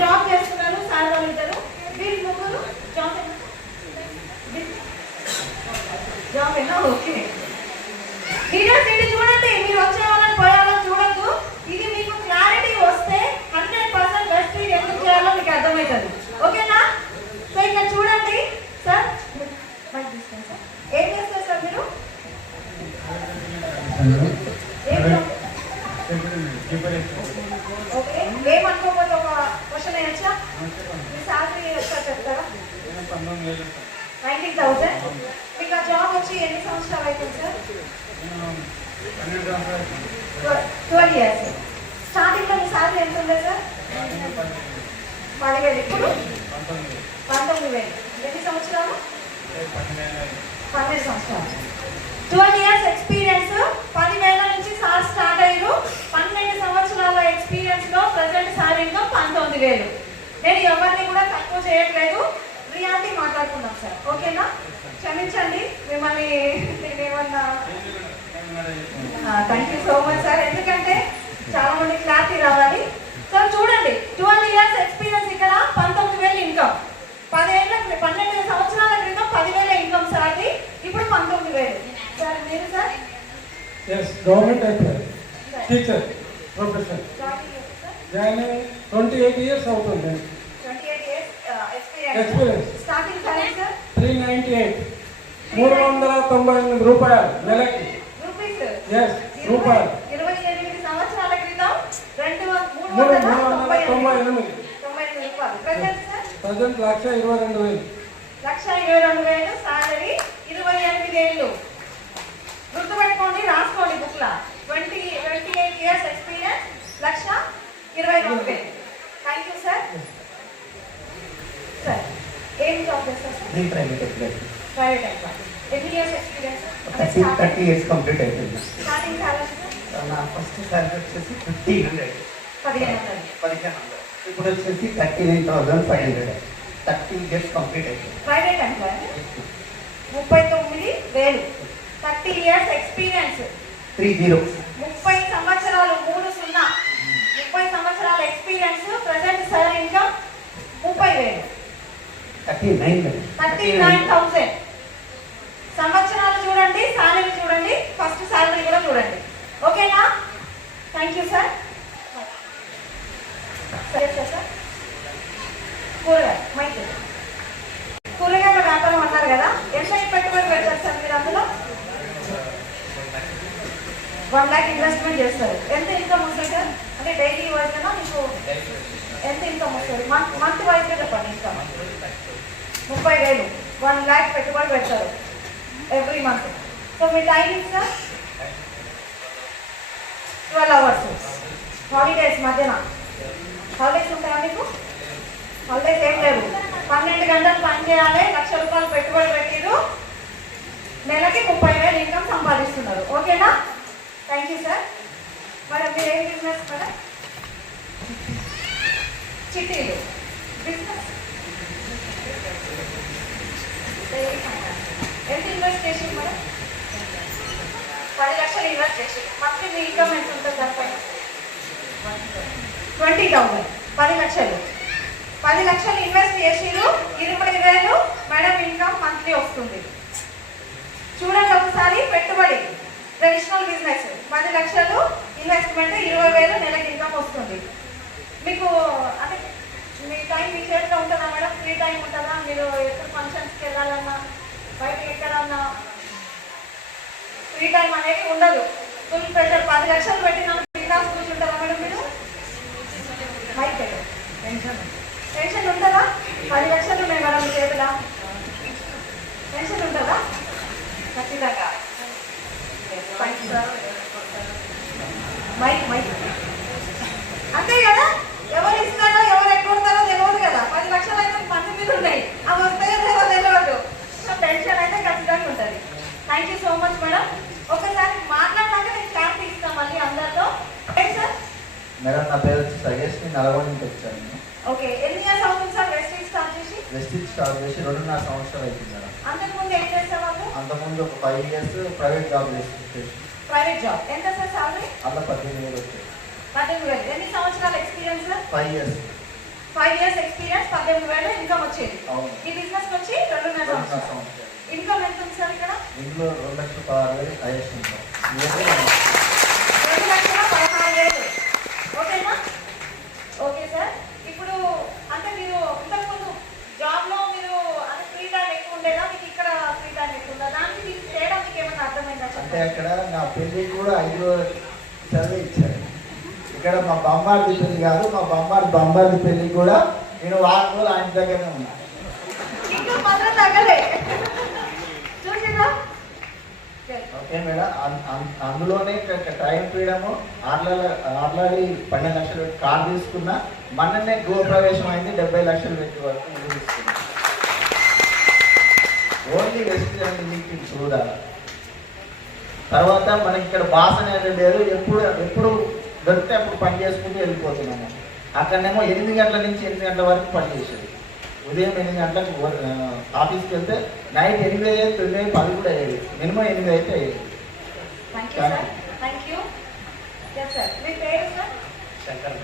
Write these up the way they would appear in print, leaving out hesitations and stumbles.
Job చేస్తున్నారు sir వాళ్ళు ఇద్దరు. వీళ్ళు ముగ్గురు జాబ్ జాబ్ ఏనా? ఓకే. లీడర్స్ ఇది చూడండి, మీరు వచ్చే వాళ్ళని పోయే వాళ్ళని చూడద్దు. ఇది మీకు క్లారిటీ వస్తే 100% బెస్ట్ ఇది ఎందుకు చేయాలో మీకు అర్థమవుతుంది. ఓకేనా? సో ఇక్కడ చూడండి సార్, ఏం చేస్తారు సార్ మీరు? ఓకే, ఏమనుకోకపోతే ఒక క్వశ్చన్ వేయచ్చా? మీ శాలరీ ఒకసారి చెప్తారా? 19,000. మీకు ఆ జాబ్ వచ్చి ఎన్ని సంవత్సరాలు అవుతుంది సార్? 12 years. స్టార్టింగ్ లో మీ శాలరీ ఎంత ఉంది సార్? 10,000. ఇప్పుడు 19,000. ఎన్ని సంవత్సరాలు? 12 సంవత్సరాలు. 12 years ఎక్స్పీరియన్స్. 10,000 నుంచి సార్ స్టార్ట్ అయ్యారు. 12 సంవత్సరాల ఎక్స్పీరియన్స్ లో ప్రజెంట్ సార్ ఇన్కమ్ 19,000. నేను ఎవరిని కూడా తక్కువ చేయట్లేదు, రియాలిటీ మాట్లాడుకున్నాం సార్. ఓకేనా? క్షమించండి మిమ్మల్ని నేనేమన్నా. Thank you so much sir, ఎందుకంటే చాలా మంది క్లారిటీ రావాలి. సార్ చూడండి, 12 years ఎక్స్పీరియన్స్, ఇక్కడ 19,000 ఇన్కమ్. 12 సంవత్సరాల క్రితం 10,000 ఇన్కమ్ సార్ది, ఇప్పుడు 19,000. సార్ మీరు sir? Government employee, teacher, professor. Join 28 years అవుతుంది. 28 years experience. Starting salary sir 398, 398 రూపాయలు నెలకి. రూపీస్? రూపాయలు. 28 సంవత్సరాల క్రితం 398 రూపాయలు. Present sir? ప్రజెంట్ 1,22,000. 1,22,000 సాలరీ, 28 ఏళ్ళు. గుర్తుపెట్టుకోండి, రాసుకోండి book law. 28 years experience, 1,22,000. Thank you sir. Sir ఏం జాబ్ చేస్తారు sir? Private employee. Private employee. ఎన్ని ఇయర్స్ ఎక్స్పీరియన్స్? 30 years కంప్లీట్ అయిపోయింది. Starting salary sir? నా ఫస్ట్ సాలరీ వచ్చేసి 1,500. 1,500. ఇప్పుడు వచ్చేసి 39,500. 30 years కంప్లీట్ అయిపోయింది. Private employee 39,000. 30 years experience. 30. 30 సంవత్సరాలు. 30. 30 సంవత్సరాల ఎక్స్పీరియన్స్. Present sir income 30,000. 39,000. సంవత్సరాలు చూడండి, సాలరీ చూడండి, ఫస్ట్ సాలరీ కూడా చూడండి. ఓకేనా? Thank you sir. సార్ కూరగాయల వ్యాపారం అన్నారు కదా, ఎంత పెట్టుబడి పెడతారు సార్ మీరు అందులో? 1 lakh ఇన్వెస్ట్మెంట్ చేస్తారు. ఎంత ఇన్కమ్ వస్తుంది సార్? అంటే డైలీ వైజ్గా మీకు ఎంత ఇన్కమ్ వస్తుంది? మంత్ వైజ్గా చెప్పండి. ఇన్కమ్ 30,000. 1 lakh పెట్టుబడి పెడతారు ఎవ్రీ మంత్. సో మీ టైమింగ్ సార్? 12 hours. హాలిడేస్ మధ్యన హాలిడేస్ ఉంటాయా మీకు? హాలిడేస్ ఏం లేవు. 12 గంటలు పని చేయాలి, 1,00,000 రూపాయలు పెట్టుబడి పెట్టిరు, నెలకి 30,000 ఇన్కమ్ సంపాదిస్తున్నారు. ఓకేనా? Thank you sir. మేడం మీరు ఏం బిజినెస్ మేడం? చిట్టీలు బిజినెస్. ఎంత ఇన్వెస్ట్ చేసి మేడం? 10 లక్షలు ఇన్వెస్ట్ చేసి మంత్లీ మీ ఇన్కమ్ ఎంత ఉంటుంది దానిపైన? 20,000. 10 లక్షలు. 10 లక్షలు ఇన్వెస్ట్ చేసిరు, 20,000 మేడం ఇన్కమ్ మంత్లీ వస్తుంది. చూడండి ఒకసారి, పెట్టుబడి ట్రెడిషనల్ బిజినెస్ 10 లక్షలు ఇన్వెస్ట్మెంట్, 20,000 నెలకి ఇన్కమ్ వస్తుంది. మీకు అంటే మీ టైం మీ చేతిలో ఉంటుందా మేడం? ఫ్రీ టైం ఉంటుందా? మీరు ఎప్పుడు ఫంక్షన్స్కి వెళ్ళాలన్నా, బయట ఎక్కడన్నా ఫ్రీ టైం అనేది ఉండదు. Full pressure. 10 లక్షలు పెట్టిన క్లాస్ కూర్చుంటారా మేడం మీరు? అయితే టెన్షన్ ఉంటుందా? 10 లక్షలు ఉన్నాయి మేడం మీ చేతిలో, టెన్షన్ ఉంటుందా? ఖచ్చితంగా. అంతే కదా, ఎవరు ఇస్తారో ఎవరు ఎక్కడతారో తెలియదు కదా. 10 లక్షలు అయితే మంది మీద ఉన్నాయి, అవి వస్తాయో లేవో తెలియదు. సో టెన్షన్ అయితే ఖచ్చితంగా ఉంటుంది. Thank you so much madam. ఒకసారి మాట్లాడినాక నేను క్లారిటీ ఇస్తాను మళ్ళీ అందరితో. సార్ మేడం నా పేరు సగేష్, నల్గొండ నుంచి వచ్చాను. ఓకే, ఎన్ని ఇయర్స్ అవుతుంది సార్ వెస్టీజ్ స్టార్ట్ చేసి? వెస్టీజ్ స్టార్ట్ చేసి 2.5 సంవత్సరాలు అవుతుంది మేడం. అంతకుముందు ఏం చేసేవాళ్ళు? అంతకుముందు ఒక 5 years ప్రైవేట్ జాబ్ చేసి. Private job. ఎంత సార్ సాలరీ? అలా 18,000 వచ్చాయి. 18,000. ఎన్ని సంవత్సరాల experience sir? 5 years. 5 years experience, 18,000 income వచ్చేది. అవును. ఈ బిజినెస్ వచ్చి 2.5 సంవత్సరాలు. ఇన్కమ్ ఎంత ఉంది సార్ ఇక్కడ? ఇందులో 2,16,000 హైయెస్ట్ ఇన్కమ్. 2,16,000. ఓకేనా? Okay sir. ఇప్పుడు అంటే మీరు ఇంతకుముందు జాబ్ లో మీరు అంటే ఫ్రీ టైం ఎక్కువ ఉండేదా, మీకు ఇక్కడ ఫ్రీ టైం ఎక్కువ ఉందా? దానికి మీకు తేడా మీకు ఏమైనా అర్థమైందా? అంటే అక్కడ నా పెళ్లి కూడా 5 సెలవు ఇచ్చారు. ఇక్కడ మా బొమ్మార్ది పెళ్లి కాదు, మా బొమ్మార్ది పెళ్లి కూడా నేను వారం రోజులు ఆయన దగ్గరనే ఉన్నా. ఇంకా మాత్రం తగ్గలే. చూసిందా? ఓకే మేడం, అందులోనే టైం ఫ్రీడము ఆర్లీ 12 లక్షలు పెట్టి కార్ తీసుకున్నా. మొన్ననే గృహప్రవేశం అయింది, 70 లక్షలు పెట్టి వరకు ఇల్లు తీసుకున్నా. ఓన్లీ రెసిడెంట్ మీటింగ్ చూడాలి. తర్వాత మనకి ఇక్కడ బాస్ అనేది లేదు, ఎప్పుడు దొరికితే అప్పుడు పని చేసుకుంటూ వెళ్ళిపోతున్నాము. అక్కడనేమో 8 గంటల నుంచి 8 గంటల వరకు పని చేసేది. ఉదయం 8 గంటలకు ఆఫీస్కి వెళ్తే నైట్ 8 అయ్యేది, 9, 10 కూడా అయ్యేది. మినిమం 8 అయితే అయ్యేది. Thank you sir. Thank you. Yes sir. మీ పేరు సార్? శంకర్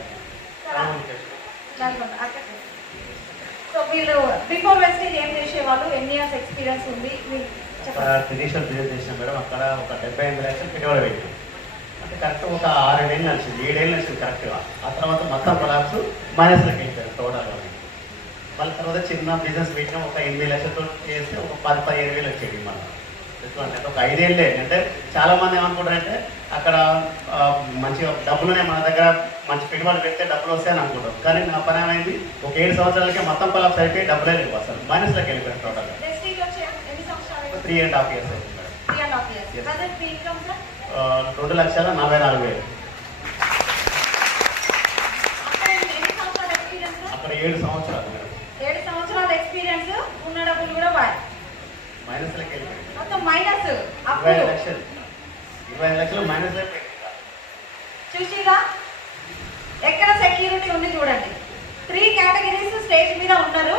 సో మీరు బిఫోర్ వెస్టేజ్ ఏం చేసేవాళ్ళు, ఎన్ని ఇయర్స్ ఎక్స్పీరియన్స్ ఉంది మీరు చెప్పండి. ఇనీషియల్ బిజినెస్ చేసాం మేడం. అక్కడ ఒక 78 లక్షలు పెట్టుబడి పెట్టాం. అంటే కరెక్ట్ ఒక 6-7 ఏళ్ళు నడిచింది, 7 ఏళ్ళు నడిచింది కరెక్ట్గా. ఆ తర్వాత మొత్తం కొలాప్స్ మైనస్లోకి వెళ్ళిపోయారు టోటల్గా. మళ్ళీ తర్వాత చిన్న బిజినెస్ పెట్టినాం, ఒక 8 లక్షలతో చేస్తే ఒక 10-15 వేలు వచ్చేది. మళ్ళీ అంటే ఒక 5 ఏళ్ళే. అంటే చాలా మంది ఏమనుకుంటారంటే అక్కడ మంచిగా డబ్బులునే మన దగ్గర మంచి పెట్టుబడి పెడితే డబ్బులు వస్తాయని అనుకుంటాం. కానీ నా పని ఏమైంది, ఒక 7 సంవత్సరాలకే మొత్తం కొలాప్స్ అయిపోయి డబ్బులే లేవు అసలు. మైనస్లోకి వెళ్ళిపోయారు టోటల్గా. వెస్టేజ్ వచ్చి ఎన్ని సంవత్సరాలు? 3.5 years అయింది మేడం. 3.5 years. ప్రజెంట్ మీ ఇన్కమ్ సార్? 2,44,000. అక్కడ ఎన్ని సంవత్సరాలు ఎక్స్పీరియన్స్? అక్కడ 7 సంవత్సరాలు మేడం. 7 సంవత్సరాల ఎక్స్పీరియన్స్, ఉన్న డబ్బులు కూడా బాయ్. మైనస్లోకి వెళ్ళిపోయింది. మొత్తం మైనస్. 25 లక్షలు. 25 లక్షలు మైనస్ అయిపోయింది. చూసిగా ఎక్కడ సెక్యూరిటీ ఉంది చూడండి. 3 కేటగిరీస్ స్టేజ్ మీద ఉన్నారు.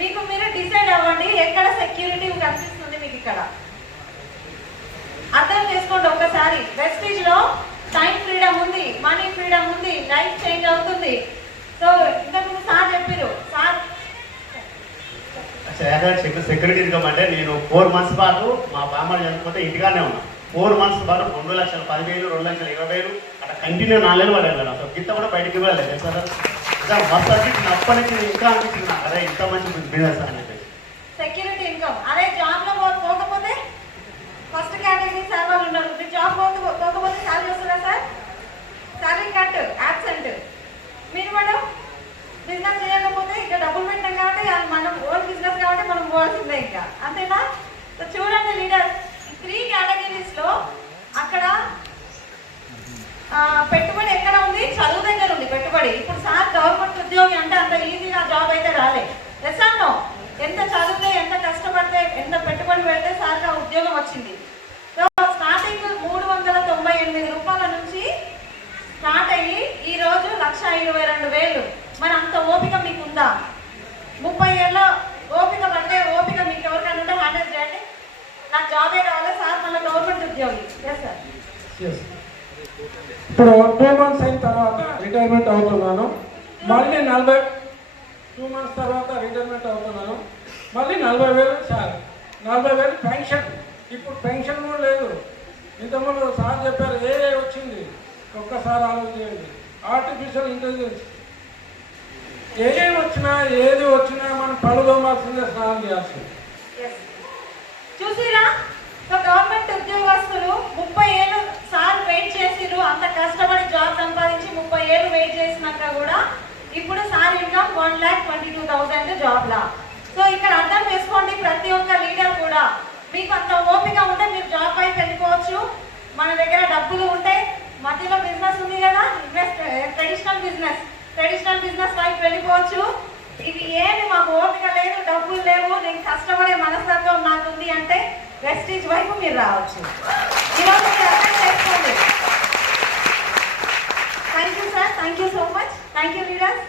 మీకు మీరు డిసైడ్ అవ్వండి ఎక్కడ సెక్యూరిటీ కనిపిస్తుంది మీకు. ఇక్కడ అర్థం చేసుకోండి ఒకసారి. వెస్టీజ్ లో టైం ఫ్రీడమ్ ఉంది, మనీ ఫ్రీడమ్ ఉంది, లైఫ్ చేంజ్ అవుతుంది. సో ఇంతకు సార్ చెప్పారు. సార్ సెక్యూరిటీ ఇన్కమ్ అంటే నేను 4 months పాటు మా బామ్మలు చనిపోతే ఇంటికానే ఉన్నా. 4 months పాటు 2,10,000, 2,20,000 అట్లా కంటిన్యూ 4 నెలలు పడాను మేడం. అసలు గిత్త కూడా బయటికి ఇవ్వలేదు సార్. ఇంకా మస్తు అనిపించింది. అప్పటి నుంచి ఇంకా అనిపించింది నాకు, అదే ఇంత మంచి బిజినెస్ అని చెప్పేసి. Security income. అదే జాబ్ లో పోకపోతే ఫస్ట్ కేటగిరీ సార్ వాళ్ళు ఉన్నారు. మీరు జాబ్ పోకపోతే సాలరీ వస్తుందా సార్? Salary cut, absent. మీరు మేడం బిజినెస్ చేయకపోతే ఇంకా డబ్బులు పెట్టాం కాబట్టి మనం ఓన్ బిజినెస్ కాబట్టి మనం పోవాల్సిందే ఇంకా, అంతేనా? సో చూడండి లీడర్స్, 3 కేటగిరీస్ లో అక్కడ పెట్టుబడి ఎక్కడ ఉంది? చదువు దగ్గర ఉంది పెట్టుబడి. ఇప్పుడు సార్ గవర్నమెంట్ ఉద్యోగి అంటే అంత ఈజీగా జాబ్ అయితే రాలే. ఎస్ అన్నో? ఎంత చదివితే, ఎంత కష్టపడితే, ఎంత పెట్టుబడి పెడితే సార్కి ఆ ఉద్యోగం వచ్చింది. సో స్టార్టింగ్ 398 రూపాయల నుంచి స్టార్ట్ అయ్యి ఈ రోజు 1,22,000. మరి అంత ఓపిక మీకు ఉందా? 30 ఏళ్ళ ఓపిక పడితే ఓపిక మీకు ఎవరికైనా ఉంటే హ్యాండిల్ చేయండి. నాకు జాబే కావాలి సార్, మళ్ళీ గవర్నమెంట్ ఉద్యోగి. Yes sir. ఇప్పుడు 2 months అయిన తర్వాత రిటైర్మెంట్ అవుతున్నాను. మళ్ళీ 2 months తర్వాత రిటైర్మెంట్ అవుతున్నాను. మళ్ళీ 40,000 సార్, 40,000 పెన్షన్. ఇప్పుడు పెన్షన్ కూడా లేదు. ఇంతకుముందు సార్ చెప్పారు ఏ వచ్చింది, ఒక్కసారి ఆలోచించండి. ఆర్టిఫిషియల్ ఇంటెలిజెన్స్ ఏది వచ్చినా మనం పళ్ళు తోమాల్సిందే, స్నానం చేయాల్సింది. చూసిరా? సో గవర్నమెంట్ ఉద్యోగస్తులు 30 ఏళ్ళు సార్ వెయిట్ చేసిరు. అంత కష్టపడి జాబ్ సంపాదించి 30 ఏళ్ళు వెయిట్ చేసినాక కూడా ఇప్పుడు సార్ ఇన్కమ్ 1,22,000 జాబ్ లా. సో ఇక్కడ అర్థం చేసుకోండి ప్రతి ఒక్క లీడర్ కూడా, మీకు అంత ఓపిక ఉంటే మీరు జాబ్ వైపు వెళ్ళిపోవచ్చు. మన దగ్గర డబ్బులు ఉంటే, మధ్యలో బిజినెస్ ఉంది కదా, ట్రెడిషనల్ బిజినెస్ వైపు వెళ్ళిపోవచ్చు. ఇవి ఏమి మాకు ఓపిక లేదు, డబ్బులు లేవు, నేను కష్టపడే మనస్తత్వం నాకుంది అంటే వెస్టీజ్ వైపు మీరు రావచ్చు. ఈరోజు మీరు అర్థం చేసుకోండి. Thank you sir. Thank you so much. Thank you leaders.